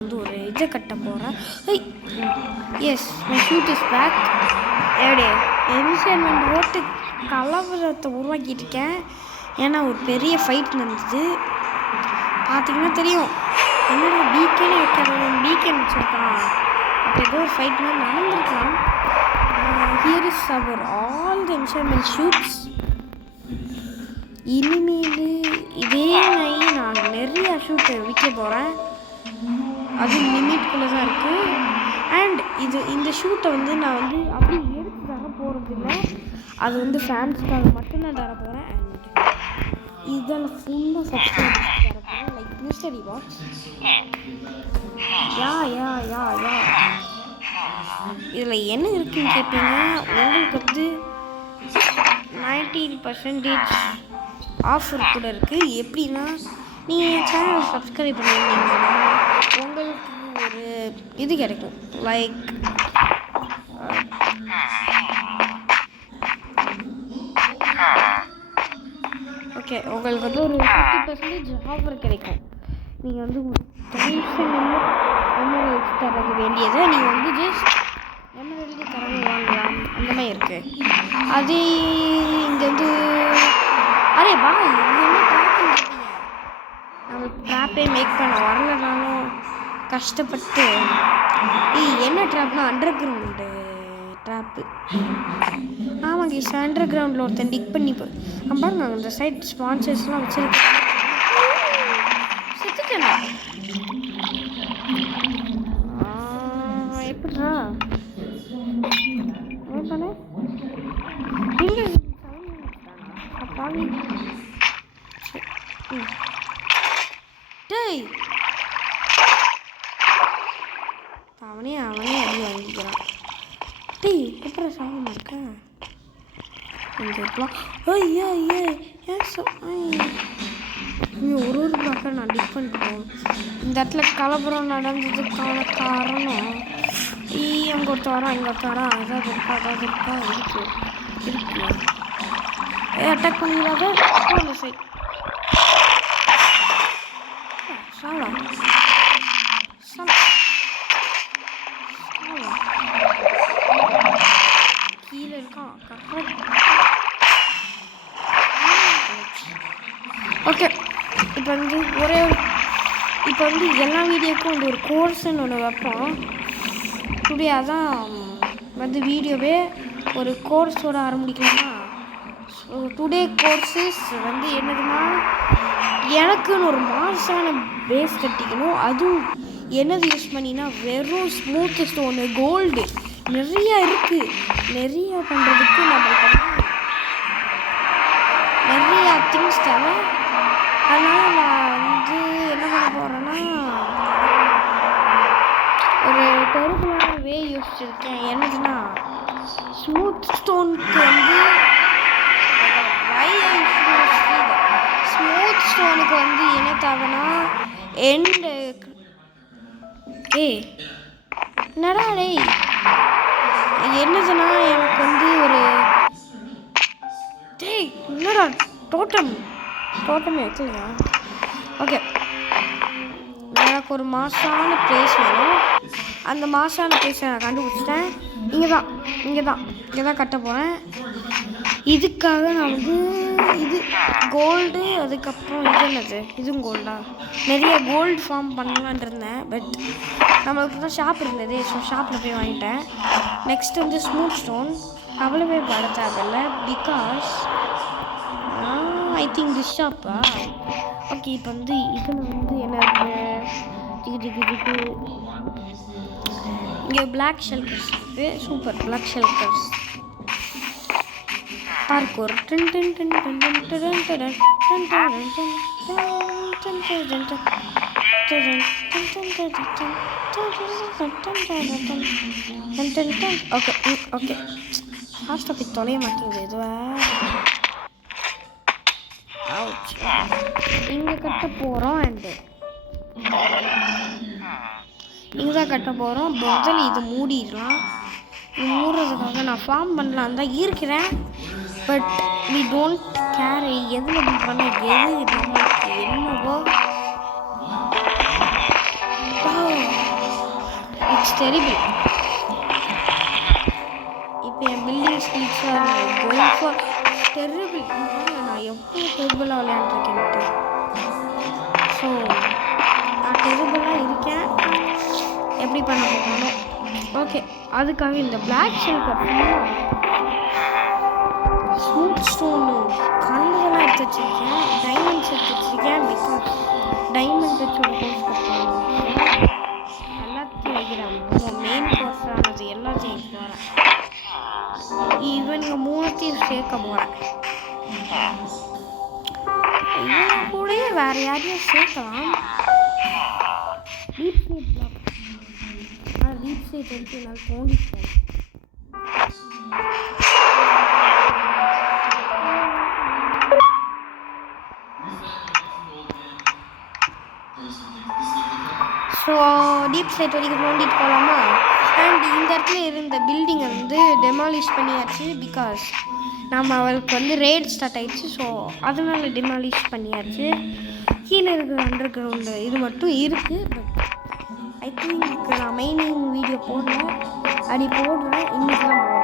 வந்து ஒரு இதை கட்ட போகிறேன். Yes, my shoot is back. எப்படி என்விஷன்மெண்ட் ஓட்டு கலவரத்தை உருவாக்கிட்டு இருக்கேன். ஏன்னா ஒரு பெரிய ஃபைட் நடந்தது. பார்த்தீங்கன்னா தெரியும், என்னோட பீக்கனே வைக்கிறவன் பீக்கன் வச்சுருக்கான். அப்போ ஏதோ ஒரு ஃபைட் மாதிரி நடந்திருக்கலாம். Here is our all the environment shoots. இனிமேல் இதே நான் நிறைய ஷூட்டை விற்க போகிறேன். அது லிமிட்குள்ளே தான் இருக்குது. அண்ட் இந்த ஷூட்டை வந்து நான் வந்து அப்படி எடுத்துக்காக போகிறதில்ல. அது வந்து ஃபேன்ஸ்க்காக மட்டும்தான் தர போகிறேன். அண்ட் இதில் ஃபுல்லாக சப்ஸ்கிரைப் தர போகிறேன். Like mystery box. யா இதில் என்ன இருக்குன்னு கேட்பீங்க. உங்களுக்கு வந்து 19% ஆஃபர் கூட இருக்குது. எப்படின்னா, நீங்கள் என் சேனல் சப்ஸ்கிரைப் பண்ணியிருந்தீங்கன்னா உங்களுக்கு ஒரு இது கிடைக்கும். லைக் ஓகே, உங்களுக்கு வந்து ஒரு 50% ஆஃபர் கிடைக்கும். நீங்கள் வந்து எமரல்ஸ் தரது வேண்டியதை நீங்கள் வந்து ஜஸ்ட் எமரல்டு தரவு வாங்கலாம். அந்த மாதிரி இருக்குது. அது இங்கே வந்து அரே பாய், என்ன ட்ராப் நம்ம ட்ராப்பே மேக் பண்ண வரலனாலும் கஷ்டப்பட்டு. என்ன ட்ராப்னா அண்டர் கிரவுண்டு ட்ராப்பு. ஆமாங்க, அண்டர் கிரவுண்டில் ஒருத்தன் டிக் பண்ணி பாருங்க. அந்த சைட் ஸ்பான்சர்ஸ்லாம் வச்சுருக்கேன். செத்துட்டேன் எப்படிடா பண்ண டேய், அவனே அடி வாங்கிக்கிறான். டேய், எப்படி சாப்பிட இருக்கா கொஞ்சம் ஒரு பக்கம் நான் டிக் பண்ணிட்டோம். இந்த இடத்துல கலப்புறம் நடந்ததுக்கான காரணம் அங்கே ஒருத்த வரான், இங்கே ஒருத்த வரான். அதாவது இருக்கா இருக்கு. அட்டாக் பண்ணிடாத அந்த சைட். கீழே இருக்கான். ஓகே, இப்போ வந்து எல்லா வீடியோக்கும் வந்து ஒரு கோர்ஸ்ன்னு ஒன்று வைப்போம். டுடே அதான் வந்து வீடியோவே ஒரு கோர்ஸோட ஆரம்பிக்கலாமா. ஸோ டுடே கோர்ஸஸ் வந்து என்னதுன்னா, எனக்குன்னு ஒரு மாசான பேஸ் கட்டிக்கணும். அதுவும் என்னது யூஸ் பண்ணினா, வெறும் ஸ்மூத் ஸ்டோனு, கோல்டு நிறையா இருக்குது. நிறையா பண்ணுறதுக்கு நம்மளுக்கு நிறையா திங்ஸ் தேவை. அதனால் நான் வந்து என்ன பண்ண போகிறேன்னா, ஒரு டெரிபிளான வே யோசிச்சிருக்கேன். என்னதுன்னா, ஸ்மூத் ஸ்டோனுக்கு வந்து ஸ்மூத் ஸ்டோனுக்கு வந்து என்ன தேவைன்னா எண்டு என்னடா டேய், என்னதுன்னா எனக்கு வந்து ஒரு என்னடா டோட்டமே வைக்கலையா. ஓகே, எனக்கு ஒரு மாசான ப்ளேஸ் வேணும். அந்த மாசான ப்ளேஸை நான் கண்டுபிடிச்சிட்டேன். இங்கே தான் கட்ட போகிறேன். இதுக்காக நான் வந்து இது கோல்டு, அதுக்கப்புறம் இது என்னது, இதுவும் கோல்டா, நிறைய கோல்டு ஃபார்ம் பண்ணலான் இருந்தேன். பட் நம்மளுக்கு தான் ஷாப் இருந்தது. ஸோ ஷாப்பில் போய் வாங்கிட்டேன். நெக்ஸ்ட் வந்து ஸ்மூத் ஸ்டோன். அவ்வளோவே பட தேவையில்லை. பிகாஸ் ஐ திங்க் திஸ் ஷாப்பா. ஓகே, இப்போ வந்து இதில் வந்து என்ன இருக்குது, இங்கே பிளாக் ஷெல்டர்ஸ் இருக்குது. Super block shelters. Parkour okay ஃபாஸ்ட்டாக போய் தொலைய மாட்டேங்குது. இதுவாக இங்கே கட்ட போகிறோம். அண்டு இங்கே தான் கட்ட போகிறோம். முதல்ல இது மூடிடலாம். இது மூடுறதுக்காக நான் ஃபார்ம் பண்ணலாம் தான் இருக்கிறேன். பட் we don't care எதில் பண்ண எது நம்மளுக்கு என்னவோ டெரிபிள். இப்போ என் building skills are going for terrible. நான் எவ்வளோ டெரிபிளாக விளையாண்டுருக்கேன்ட்டு. ஸோ நான் டெரிபிளாக இருக்கேன். எப்படி பண்ண போகணும்? ஓகே, அதுக்காக இந்த பிளாக் ஷெல் கட்டணும். ஸ்மூத் ஸ்டோனு கண்ணுலாம் எடுத்து வச்சுருக்கேன். டைமண்ட்ஸ் எடுத்து வச்சுருக்கேன். பிகாஸ் டைமண்ட் வச்சோட கோர்ஸ் கட்டணும். எல்லாத்தையும் வைக்கிறேன். மெயின் கோர்ஸானது எல்லாத்தையும் போகிறேன். ஈவன் இங்கே 3த்தையும் சேர்க்க போகிறேன். இவன் கூடயே வேறு யாரையும் சேர்க்கலாம். Deep state block. Deep state எடுத்து என்னால் தோண்டிப்பேன். ஸோ டீப் ஸ்டேட் வரைக்கும் தோண்டிட்டு போகலாமா? அண்ட் இந்த இடத்துல இருந்த பில்டிங்கை வந்து டெமாலிஷ் பண்ணியாச்சு. பிகாஸ் நம்ம அவளுக்கு வந்து ரெய்ட் ஸ்டார்ட் ஆகிடுச்சு. ஸோ அதனால டெமாலிஷ் பண்ணியாச்சு. கீழே இருக்கிற அண்டர் கிரவுண்டு இது மட்டும் இருக்குது. பட் ஐ திங்க் நான் மைனிங் வீடியோ போடுறேன். அப்படி போடுறேன். இன்றைக்கி தான் போடுறேன்.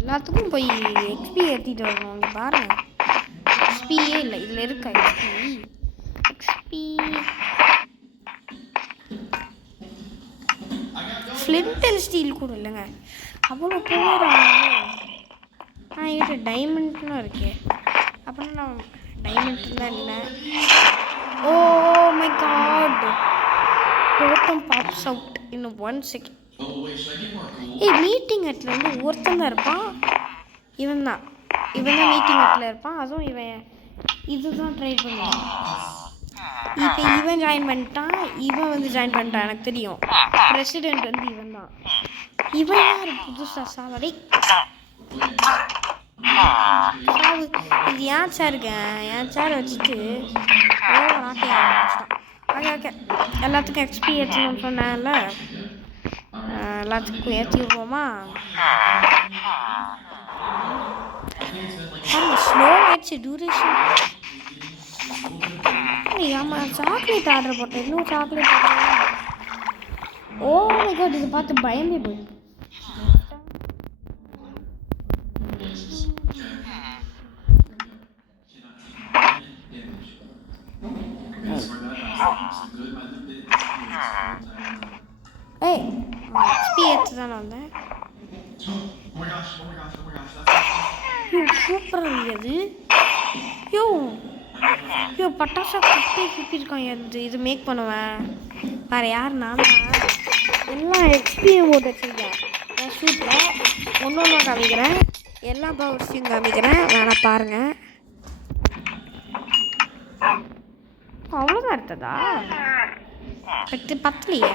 எல்லாத்துக்கும் போய் எக்ஸ்பி ஏற்றிட்டு வரணும். இங்கே பாருங்க, எக்ஸ்பியே இல்லை. இதில் இருக்கா எக்ஸ்பி ஃப்ளிண்ட் அண்ட் ஸ்டீல் கூட இல்லைங்க. அவ்வளோ போகிறாங்க. என்கிட்ட டைமண்ட்லாம் இருக்கு. அப்புறம் நான் டைமண்ட்லாம் இல்லை. Oh my God, totem pops out in 1 second. Meeting huddle வந்து ஒருத்தன் தான் இருப்பான். இவன் தான் மீட்டிங் ஹட்டில் இருப்பான். அதுவும் இவன் இதுதான் ட்ரை பண்ணுவான். இப்போ இவன் ஜாயின் பண்ணிட்டான். இவன் வந்து ஜாயின் பண்ணிட்டான். எனக்கு தெரியும் பிரசிடென்ட் வந்து இவன் தான். இவன் யார் புதுசாக சாவடி சாவு. இது ஏன் சேருங்க, என் சேரை வச்சுட்டு நாட்டை ஆரம்பிச்சிட்டான். ஓகே ஓகே, எல்லாத்துக்கும் எக்ஸ்பி ஏற்றணும்னு சொன்னேன்ல, எல்லாத்துக்கும் ஏற்றி விடுவோமா? ஸ்லோ ஆயிடுச்சு டியூரேஷன். ஆமாம், சாக்லேட் ஆர்டர் போட்டேன். இன்னும் chocolate order. Oh my God, இதை பார்த்து பயமே போயிடும். ஏய், எக்ஸ்பி ஏற்று தானே வந்தேன். சூப்பராக இருந்தது. யோ யோ பட்டாசா குப்பிருக்கான். இது மேக் பண்ணுவேன். வேறு யார்? நான் எல்லாம் எக்ஸ்பியை போட்டு வச்சுருக்கேன். நான் ஷூட்டில் ஒன்று காமிக்கிறேன். எல்லா பவர்ஸையும் காமிக்கிறேன், வேணா பாருங்கள். அவ்வளோதான் இருந்ததா? பத்தலையே.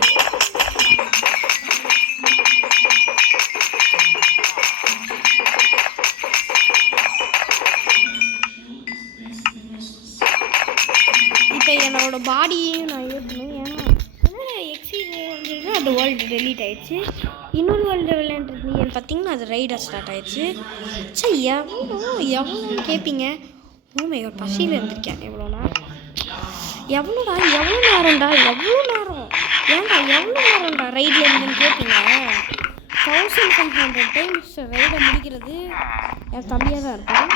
இப்போ என்னோட பாடியையும் நான் ஏற்றணும். ஏன்னா எக்ஸிஜே வந்துட்டு அந்த வேர்ல்டு டெலீட் ஆகிடுச்சு. இன்னொரு வேர்ல்டு விளையாண்டுருந்தீங்கன்னு பார்த்தீங்கன்னா அது ரைடாக ஸ்டார்ட் ஆகிடுச்சு. சரி, எவ்வளோன்னு கேட்பீங்க. ஒரு பசியில் இருந்திருக்கேன். எவ்வளோ நேரம்டா, எவ்வளோ நேரம் ஏன்டா, எவ்வளோ நேரம்டா ரைடில் இருந்துன்னு கேட்பீங்க. 1500 டைம்ஸ் ரைடை முடிக்கிறது என் தம்பியாக தான் இருப்பான்.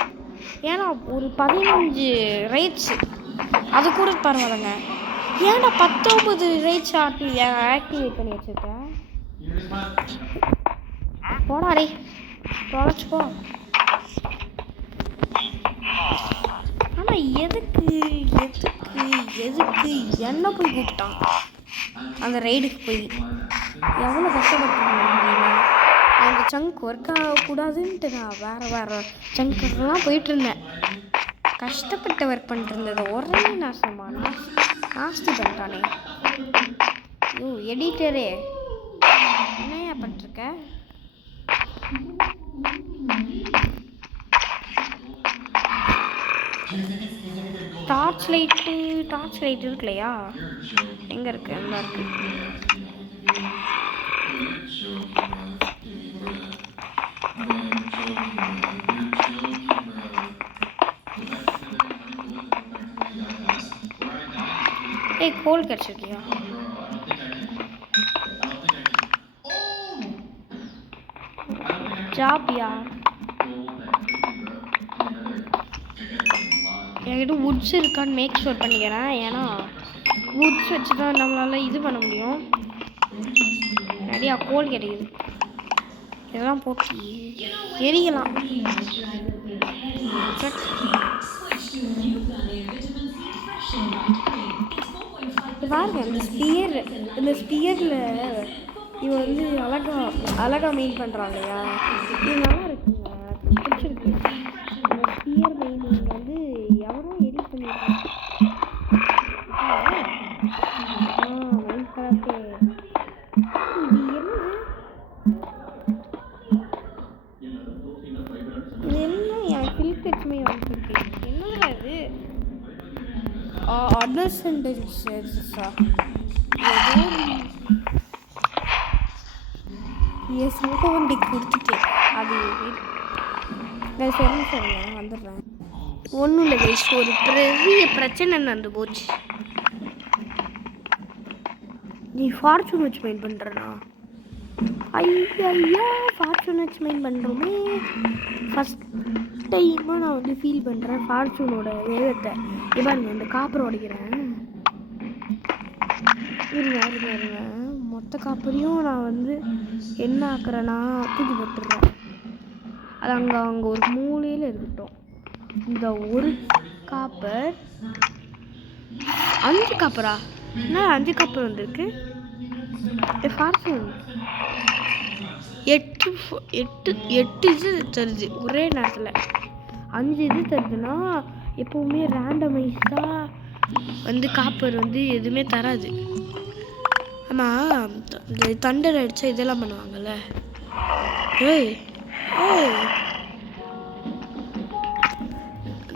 ஏன்னா ஒரு 15 ரைட்ஸ் அது கூட பரவாயில்லைங்க. ஏன்னா 19 ரைட்ஸ் ஆக்டிவேட் பண்ணி வச்சுருக்கேன். போடாடே தொலைச்சிப்போ. ஆனால் எதுக்கு என்ன போய் கூப்பிட்டான் அந்த ரைடுக்கு? போய் எவ்வளோ கஷ்டப்பட்டுருந்தேன். அந்த சங்க் ஒர்க் ஆகக்கூடாதுன்ட்டு நான் வேறு சங்க்குலாம் போயிட்டுருந்தேன். கஷ்டப்பட்டு ஒர்க் பண்ணிட்டுருந்தது ஒரே நாஸ்தி பண்ணிட்டானே. எடிட்டரே டார்ச் லைட் இருக்குல்லையா? எங்கே இருக்குது? அங்கே இருக்குது. ஏய், கோல் கிடச்சிருக்கியா? ஜாபியா? என்கிட்ட வுட்ஸ் இருக்கான்னு மேக் ஷூர் பண்ணிக்கிறேன். ஏன்னா வுட்ஸ் வச்சு தான் நம்மளால் இது பண்ண முடியும். நிறையா கோல் கிடைக்குது. இதெல்லாம் போட்டு எரியலாம். பாருங்க, இந்த ஸ்பியரில் இவன் வந்து அழகா மெயின் பண்ணுறான் இல்லையா? இது நல்லா இருக்குங்க, பிடிச்சிருக்கு. இந்த ஸ்பியர் மெயினிங் வந்து எவரும் எடிட் பண்ணியிருக்காங்க. மைண்ட் கிராஃப்டே. இது என்ன என் கிளிக் வச்சுமே வந்துருக்கு? என்னடா இது? அண்டர்ஸ்டாண்டிங்ஸா? வண்டி கொடுத்துட்டு அது சொல்லுங்க, வந்துடுறேன். ஒன்றும் இல்லை கைஸ், ஒரு பெரிய பிரச்சனை நடந்து போச்சு. நீ ஃபார்ச்சூன் வச்சு மெயின் பண்ணுறனா? ஐயா, ஃபார்ச்சூன் வச்சு மெயின் பண்ணுறோமே. ஃபஸ்ட் டைமாக நான் வந்து ஃபீல் பண்ணுறேன் ஃபார்ச்சூனோட வேகத்தை. இவன் இந்த காப்பரை உடைக்கிறேன். இருங்க, மொத்த காப்பரையும் நான் வந்து என்ன ஆக்குறேன்னா தூக்கி போட்டுடுறேன். அது அங்கே ஒரு மூலையில் இருக்கட்டும். இந்த ஒரு காப்பர் 5 காப்பரா? என்ன 5 காப்பர் வந்திருக்கு? ஃபார்ச்சூன் 8 இது தருது ஒரே நேரத்தில். 5 இது தருதுன்னா எப்போவுமே ரேண்டமைஸாக வந்து காப்பர் வந்து எதுவுமே தராது. ஆனால் இந்த தண்டர் அடித்தா இதெல்லாம் பண்ணுவாங்கள்ல.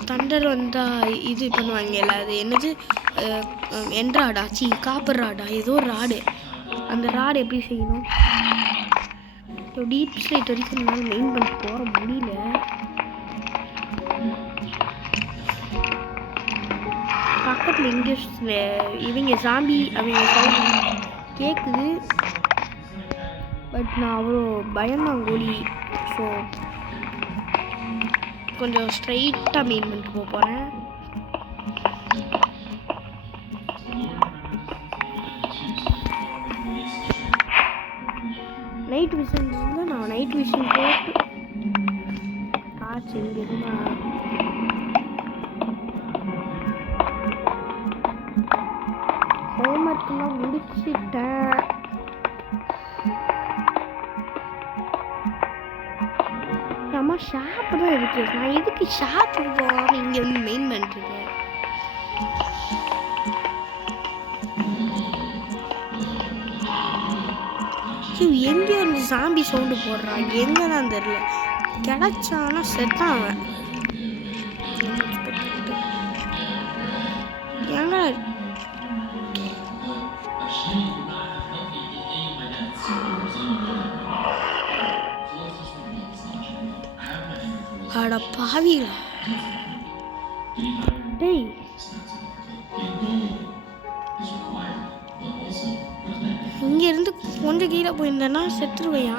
தண்டர் வந்தால் இது பண்ணுவாங்கல்ல, அது என்னது? என்ராடா? காப்பர் ராடா? ஏதோ ஒரு ராடு. அந்த ராடு எப்படி செய்யணும்? டீப் ஸ்லைட் வரைக்கும் என்னால் மெயின் பண்ணி போக முடியல. பக்கத்தில் எங்கே இவங்க சாம்பி அவங்க சவுண்ட் கேட்குது. பட் நான் அவ்வளோ பயந்தாங்கோலி. ஸோ கொஞ்சம் ஸ்ட்ரைட்டாக மெயின் பண்ணிட்டு போகிறேன். நைட் விஷன் இருந்தால் நான் நைட் விஷன் போட்டு ஆச்சு. இங்கே இருந்தால் ஹோம்ஒர்க்லாம் முடிச்சிட்டேன். அம்மா ஷாப்பு தான் இருக்கு. நான் எதுக்கு ஷாப்புக்கு போகாமல் இங்கே வந்து மெயின் பண்ணிட்டுருக்கேன்? எங்கேயோ வந்து சாம்பி சவுண்டு போடுறான். எங்கே தான் தெரியல. கிடைச்சானா செத்தான் அவன். எங்க அட பாவிகளா. டேய், இங்கேருந்து கொஞ்சம் கீழே போயிருந்தேன்னா செத்துருவையா?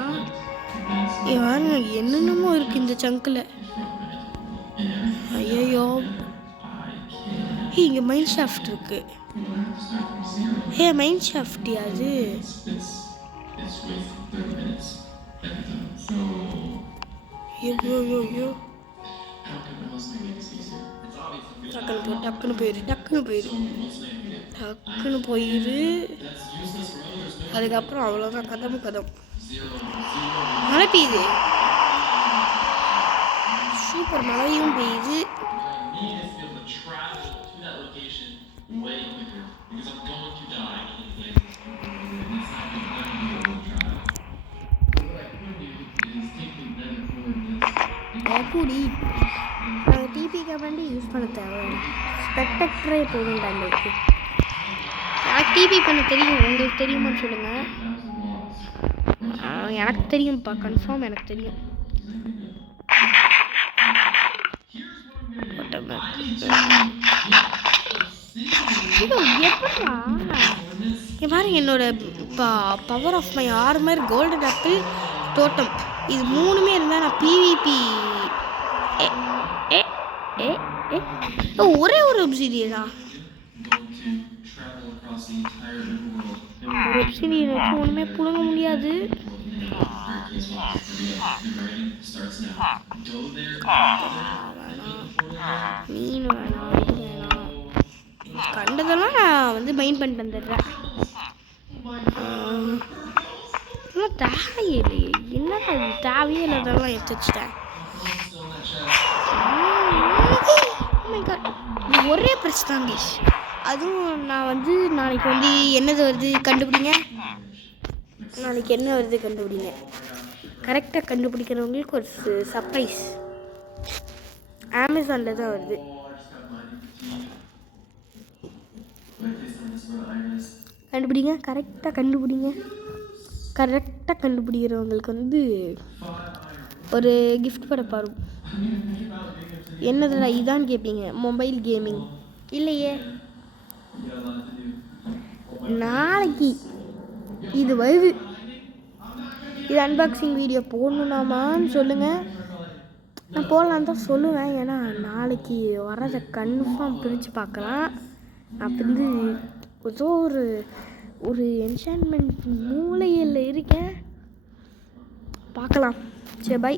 என்னென்னமோ இருக்கு இந்த சங்கில். ஐயோ, இங்கே மைண்ட் ஷாஃப்ட் இருக்கு. மைண்ட் ஷாஃப்டியா அது? ஐயோ, டக்குன்னு போயிரு. அதுக்கப்புறம் அவ்வளோதான், கதம். மழை பெய்யுது, சூப்பர் மழையும் பெய்யுது. கூடி டிபி கமாண்டே யூஸ் பண்ண தேவை, ஸ்பெக்டக்டரே போடுங்க. எங்களுக்கு டிபி பண்ண தெரியும், உங்களுக்கு தெரியுமான்னு சொல்லுங்கள். எனக்கு தெரியும்ப்பா, கன்ஃபார்ம் எனக்கு தெரியும். எப்படா பாருங்க என்னோட power of my armour, golden apple, totem, இது 3மே இருந்தால் நான் பிவிபி ஒரே ஒரு ஒப்சிடியனா ஒப்சிடியன் வச்சு ஒன்றுமே புடுங்க முடியாது. மீன் வேணாம், இது வேணாம், கண்டதெல்லாம் நான் வந்து மைண்ட் பண்ணிட்டு வந்துடுறேன். தேவையில்லையே, என்னடா இது தேவையே இல்லாதெல்லாம் எடுத்து வச்சுட்டேன். ஒரே பிரச்சனை, அதுவும் நான் வந்து நாளைக்கு வந்து என்னது வருது கண்டுபிடிங்க, நாளைக்கு என்ன வருது கண்டுபிடிங்க. கரெக்டாக கண்டுபிடிக்கிறவங்களுக்கு ஒரு சர்ப்ரைஸ் அமேசானில் தான் வருது. கண்டுபிடிங்க, கரெக்டாக கண்டுபிடிங்க. கரெக்டாக கண்டுபிடிக்கிறவங்களுக்கு வந்து ஒரு கிஃப்ட் பட பாரு. என்னதுடா இதான்னு கேட்பீங்க. மொபைல் கேமிங் இல்லையே, நாளைக்கு இது வருது. இது அன்பாக்சிங் வீடியோ போடணுன்னாமான்னு சொல்லுங்கள், நான் போடலான்னு தான் சொல்லுவேன். ஏன்னா நாளைக்கு வர்றதை கன்ஃபார்ம் பிரித்து பார்க்கலாம். நான் வந்து ஏதோ ஒரு என்சான்மெண்ட் மூலையில் இருக்கேன், பார்க்கலாம். சரி, பை.